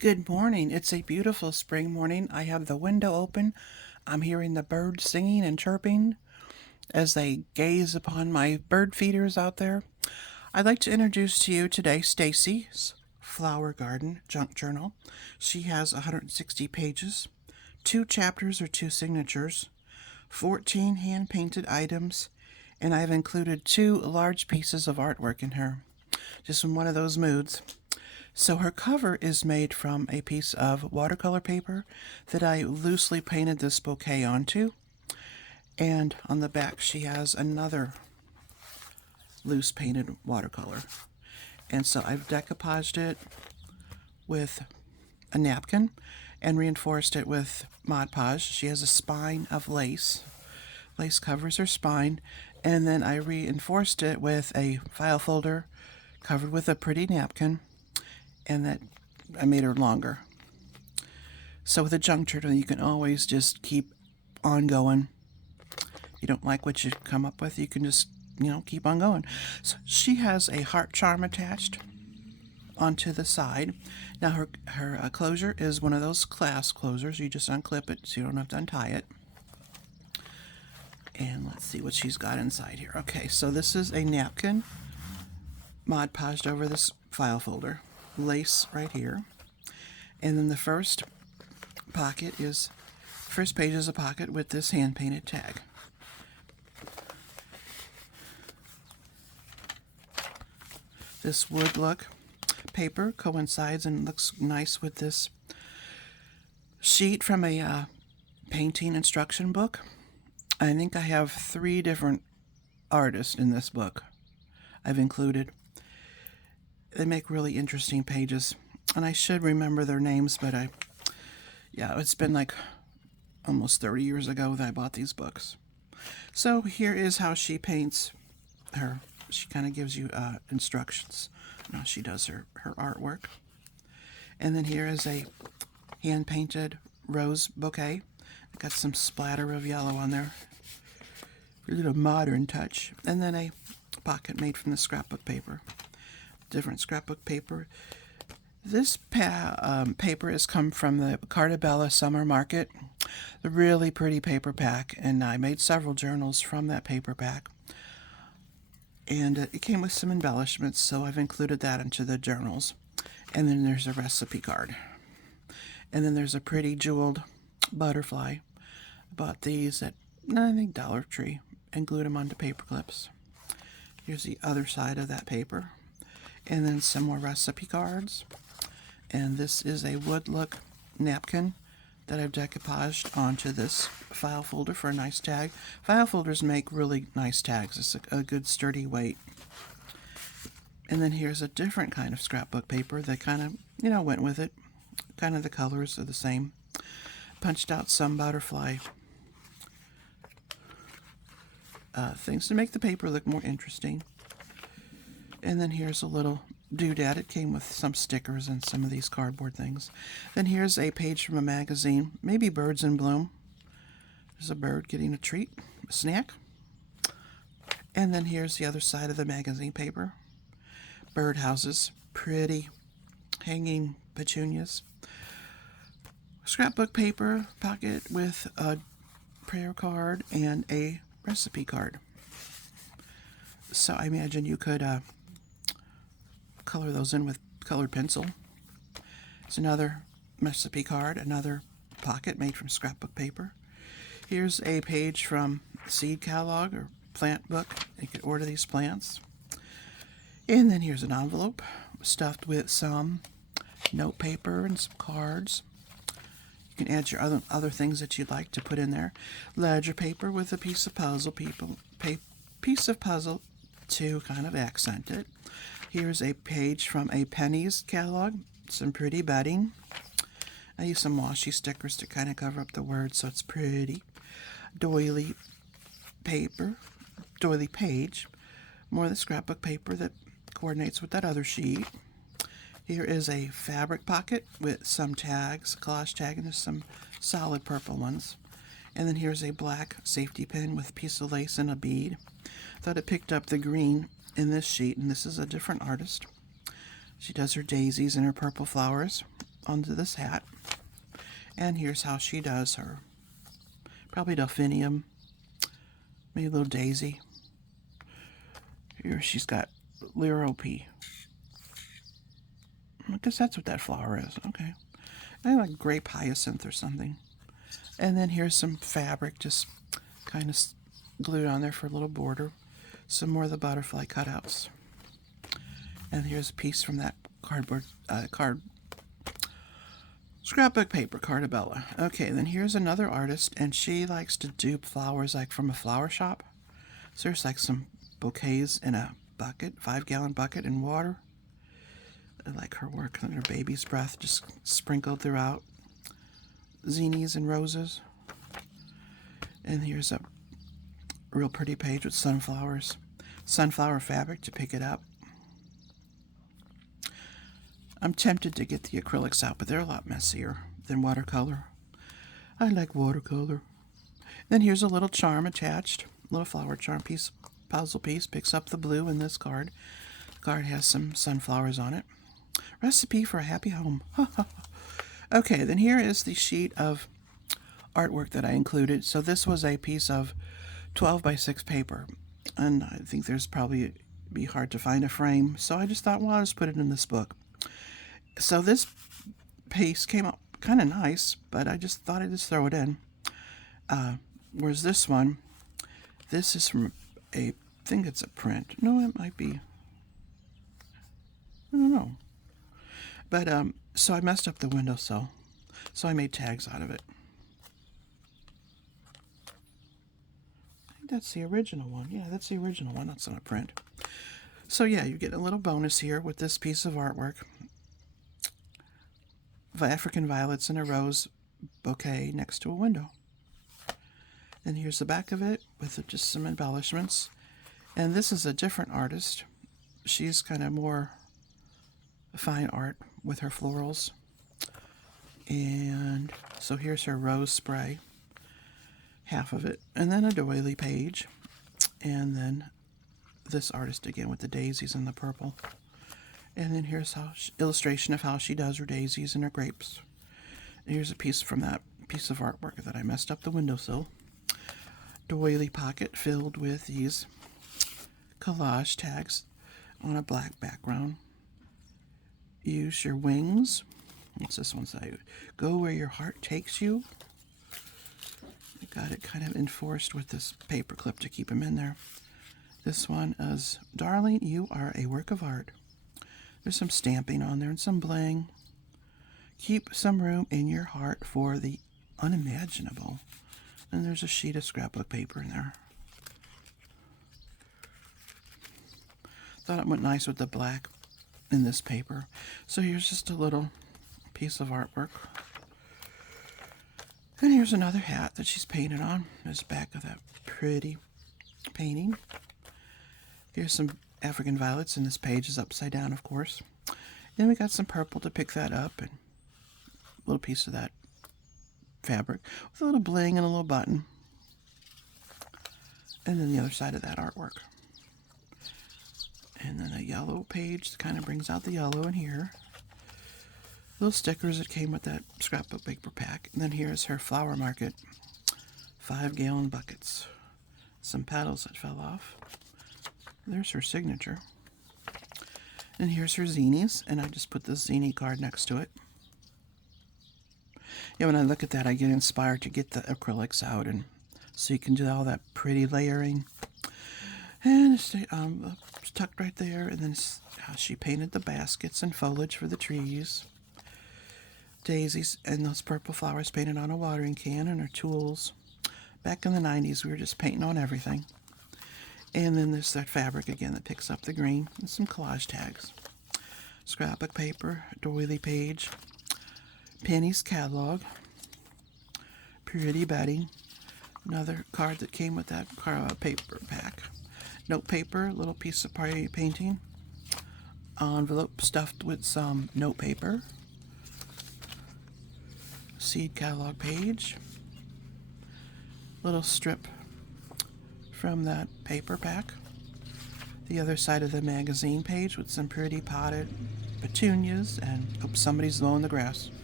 Good morning. It's a beautiful spring morning. I have the window open. I'm hearing the birds singing and chirping as they gaze upon my bird feeders out there. I'd like to introduce to you today Stacy's Flower Garden Junk Journal. She has 160 pages, 2 chapters or 2 signatures, 14 hand painted items, and I've included 2 large pieces of artwork in her, just in one of those moods. So her cover is made from a piece of watercolor paper that I loosely painted this bouquet onto. And on the back, she has another loose painted watercolor. And so I've decoupaged it with a napkin and reinforced it with Mod Podge. She has a spine of lace. Lace covers her spine. And then I reinforced it with a file folder covered with a pretty napkin, and that I made her longer. So with a junk journal, you can always just keep on going. You don't like what you come up with, you can just, keep on going. So she has a heart charm attached onto the side. Now her closure is one of those clasp closers. You just unclip it so you don't have to untie it. And let's see what she's got inside here. Okay, so this is a napkin Mod Podged over this file folder. Lace right here. And then the first page is a pocket with this hand painted tag. This wood look paper coincides and looks nice with this sheet from a painting instruction book. I think I have 3 different artists in this book I've included. They make really interesting pages, and I should remember their names, but it's been like almost 30 years ago that I bought these books. So here is how she paints her. She kind of gives you instructions on how she does her artwork. And then here is a hand-painted rose bouquet. Got some splatter of yellow on there. A little modern touch. And then a pocket made from the scrapbook paper. Different scrapbook paper. This paper has come from the Cartabella Summer Market. The really pretty paper pack, and I made several journals from that paper pack. And it came with some embellishments, so I've included that into the journals. And then there's a recipe card. And then there's a pretty jeweled butterfly. I bought these at, I think, Dollar Tree, and glued them onto paper clips. Here's the other side of that paper. And then some more recipe cards. And this is a wood look napkin that I've decoupaged onto this file folder for a nice tag. File folders make really nice tags. It's a good sturdy weight. And then here's a different kind of scrapbook paper that kind of, went with it. Kind of the colors are the same. Punched out some butterfly things to make the paper look more interesting. And then here's a little doodad. It came with some stickers and some of these cardboard things. Then here's a page from a magazine, maybe Birds in Bloom. There's a bird getting a treat, a snack. And then here's the other side of the magazine paper. Birdhouses, pretty hanging petunias. Scrapbook paper pocket with a prayer card and a recipe card. So I imagine you could color those in with colored pencil. It's another recipe card, another pocket made from scrapbook paper. Here's a page from seed catalog or plant book. You could order these plants. And then here's an envelope stuffed with some note paper and some cards. You can add your other things that you'd like to put in there. Ledger paper with a piece of puzzle to kind of accent it. Here's a page from a Pennies catalog. Some pretty bedding. I use some washi stickers to kind of cover up the words so it's pretty. Doily page. More of the scrapbook paper that coordinates with that other sheet. Here is a fabric pocket with some tags, collage tag, and there's some solid purple ones. And then here's a black safety pin with a piece of lace and a bead. Thought it picked up the green in this sheet, and this is a different artist. She does her daisies and her purple flowers. onto this hat. And here's how she does her. Probably delphinium, maybe a little daisy. Here she's got Lirop. I guess that's what that flower is. Okay. I like grape hyacinth or something. And then here's some fabric just kind of glued on there for a little border. Some more of the butterfly cutouts. And here's a piece from that scrapbook paper, Cardabella. Okay, then here's another artist, and she likes to dupe flowers like from a flower shop. So there's like some bouquets in a bucket, 5-gallon bucket in water. I like her work, and her baby's breath just sprinkled throughout. Zinnias and roses. And here's a real pretty page with sunflowers. Sunflower fabric to pick it up. I'm tempted to get the acrylics out, but they're a lot messier than watercolor. I like watercolor. Then here's a little charm attached. Little flower charm piece, puzzle piece. Picks up the blue in this card. The card has some sunflowers on it. Recipe for a happy home. Okay, then here is the sheet of artwork that I included. So this was a piece of 12 by 6 paper. And I think there's probably be hard to find a frame. So I just thought, well, I'll just put it in this book. So this piece came out kind of nice, but I just thought I'd just throw it in. Whereas this one, this is from I think it's a print. No, it might be. I don't know. But, so I messed up the windowsill. So I made tags out of it. I think that's the original one. Yeah, that's the original one. That's not a print. So yeah, you get a little bonus here with this piece of artwork. African violets in a rose bouquet next to a window. And here's the back of it with just some embellishments. And this is a different artist. She's kind of more fine art with her florals. And so here's her rose spray, half of it. And then a doily page. And then this artist again with the daisies and the purple. And then here's how illustration of how she does her daisies and her grapes. And here's a piece from that piece of artwork that I messed up the windowsill. Doily pocket filled with these collage tags on a black background. Use your wings. What's this one say? Go where your heart takes you. I got it kind of enforced with this paper clip to keep them in there. This one is, darling, you are a work of art. There's some stamping on there and some bling. Keep some room in your heart for the unimaginable. And there's a sheet of scrapbook paper in there. Thought it went nice with the black in this paper. So here's just a little piece of artwork. And here's another hat that she's painted on. There's the back of that pretty painting. Here's some African violets, and this page is upside down, of course. Then we got some purple to pick that up, and a little piece of that fabric with a little bling and a little button. And then the other side of that artwork. And then a yellow page that kind of brings out the yellow in here. Little stickers that came with that scrapbook paper pack. And then here's her flower market 5-gallon buckets. Some petals that fell off. There's her signature. And here's her zines, and I just put the zine card next to it. Yeah, when I look at that, I get inspired to get the acrylics out, and so you can do all that pretty layering. And it's tucked right there, and then she painted the baskets and foliage for the trees. Daisies and those purple flowers painted on a watering can, and her tools. Back in the 90s, we were just painting on everything. And then there's that fabric again that picks up the green and some collage tags. Scrapbook paper, doily page, Penny's catalog, pretty Betty, another card that came with that paper pack. Note paper, little piece of painting, envelope stuffed with some note paper, seed catalog page, little strip from that paper pack. The other side of the magazine page with some pretty potted petunias and, oops, somebody's mowing the grass.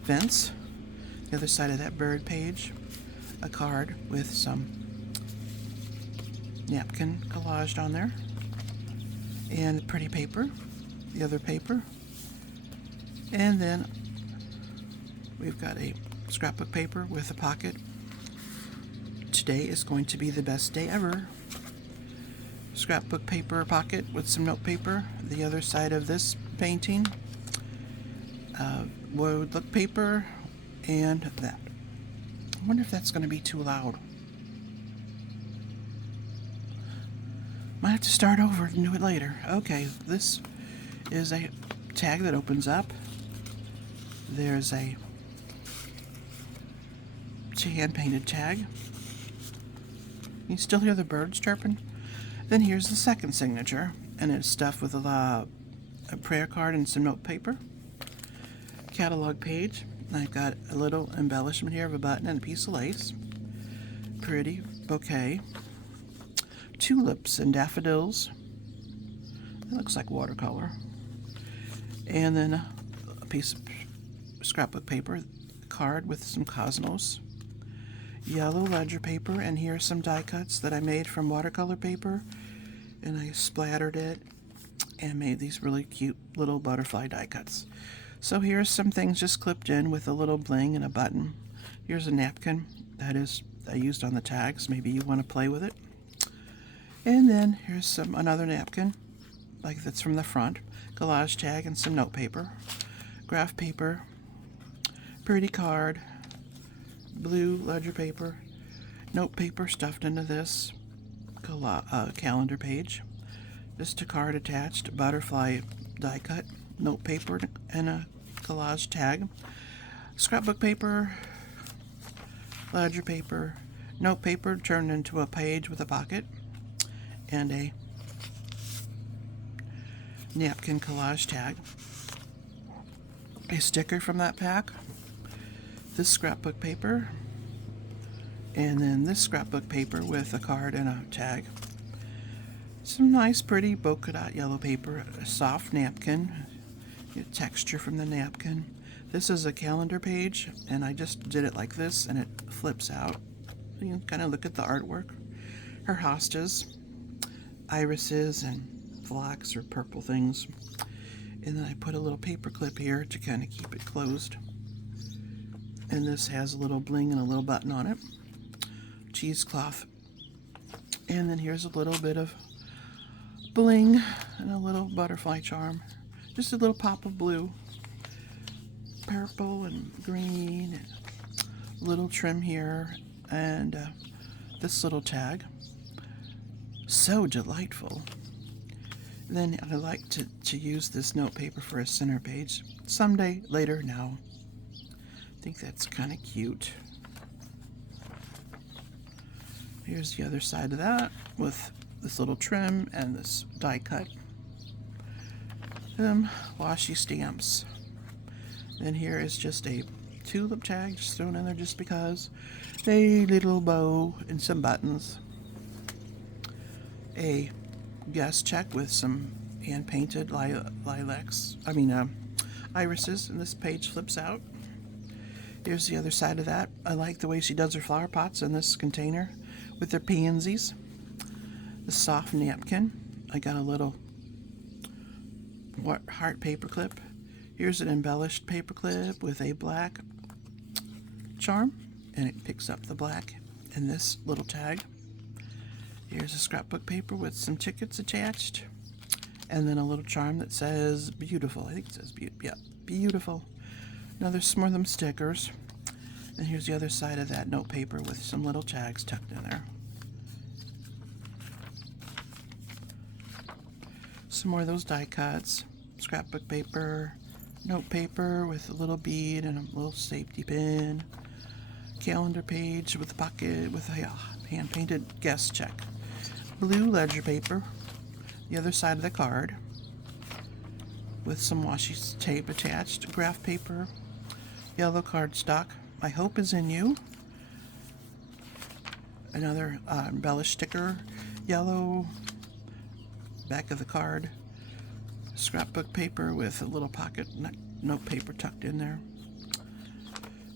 fence. The other side of that bird page, a card with some napkin collaged on there, and pretty paper, the other paper. And then we've got a scrapbook paper with a pocket. Today is going to be the best day ever. Scrapbook paper pocket with some note paper. The other side of this painting, wood look paper, and that. I wonder if that's going to be too loud. Might have to start over and do it later. Okay, this is a tag that opens up. There's a hand-painted tag. You still hear the birds chirping? Then here's the second signature, and it's stuffed with a prayer card and some note paper. Catalog page. I've got a little embellishment here of a button and a piece of lace. Pretty bouquet. Tulips and daffodils. It looks like watercolor. And then a piece of scrapbook paper, card with some cosmos. Yellow ledger paper, and here's some die cuts that I made from watercolor paper, and I splattered it and made these really cute little butterfly die cuts. So here's some things just clipped in with a little bling and a button. Here's a napkin that is I used on the tags. Maybe you want to play with it. And then here's another napkin, like that's from the front, collage tag and some note paper, graph paper, pretty card, blue ledger paper, note paper stuffed into this calendar page, just a card attached, butterfly die cut, note paper and a collage tag, scrapbook paper, ledger paper, note paper turned into a page with a pocket, and a napkin collage tag, a sticker from that pack, this scrapbook paper, and then this scrapbook paper with a card and a tag, some nice pretty polka dot yellow paper, a soft napkin, texture from the napkin. This is a calendar page, and I just did it like this, and it flips out. You can kind of look at the artwork. Her hostas, irises, and flax or purple things. And then I put a little paper clip here to kind of keep it closed. And this has a little bling and a little button on it. Cheesecloth. And then here's a little bit of bling and a little butterfly charm. Just a little pop of blue, purple and green, and a little trim here, and this little tag. So delightful. Then I like to use this note paper for a center page. Someday, later, now. I think that's kind of cute. Here's the other side of that with this little trim and this die cut. Washi stamps. Then here is just a tulip tag just thrown in there just because. A little bow and some buttons. A guest check with some hand-painted irises, and this page flips out. Here's the other side of that. I like the way she does her flower pots in this container with their pansies. The soft napkin. I got a little heart paper clip. Here's an embellished paper clip with a black charm, and it picks up the black and this little tag. Here's a scrapbook paper with some tickets attached, and then a little charm that says beautiful. I think it says beautiful. Now there's some more of them stickers, and here's the other side of that note paper with some little tags tucked in there. Some more of those die cuts, scrapbook paper, note paper with a little bead and a little safety pin, calendar page with a pocket with a hand-painted guest check, blue ledger paper, the other side of the card with some washi tape attached, graph paper, yellow cardstock, I hope is in you, another embellished sticker, yellow, back of the card, scrapbook paper with a little pocket note paper tucked in there,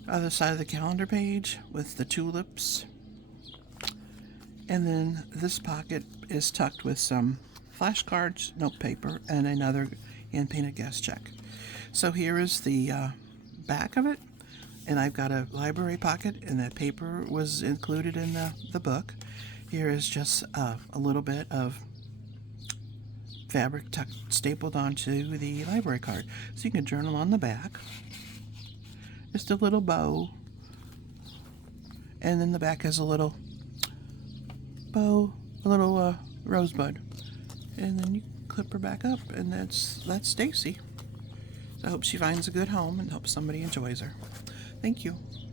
Other side of the calendar page with the tulips. And then this pocket is tucked with some flashcards, note paper, and another hand-painted gas check. So here is the back of it, and I've got a library pocket, and that paper was included in the book. Here is just a little bit of fabric stapled onto the library card. So you can journal on the back. Just a little bow. And then the back has a little bow, a little rosebud. And then you clip her back up, and that's Stacy. So I hope she finds a good home and hope somebody enjoys her. Thank you.